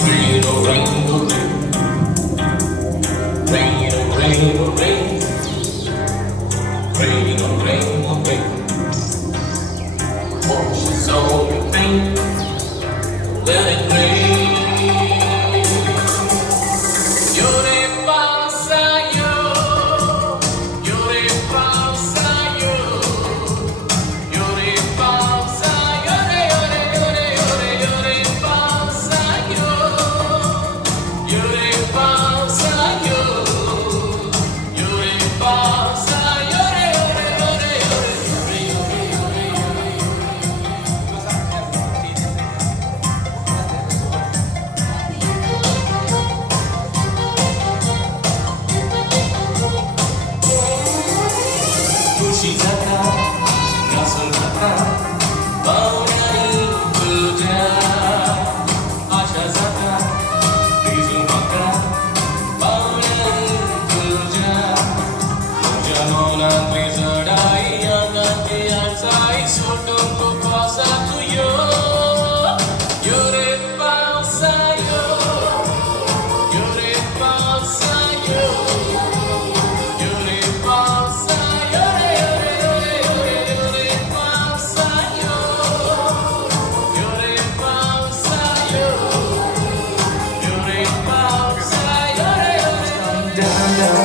Rain, oh rain, oh rain, rain, oh rain, oh rain, rain, oh rain, oh rain. Wash all your pain, let it rain. Llore pasa yo, llore pasa yo, llore pasa, llore, llore, llore, llore, llore pasa yo, llore pasa yo, llore pasa, llore, llore, llore, llore, llore, llore. खुशी जाता नसल जाता पाहुण्याने तुझ्या आशा जाता भिजून waka पाहुण्याने तुझ्या तुझ्या मनातली चढाई अंगातली आळसाई सोडून तो पावसा तू यो यो रे पावसा यो यो रे पावसा यो Llore pasa, llore, llore, llore, llore, llore pasa yo, llore pasa yo, llore pasa, llore, llore, llore.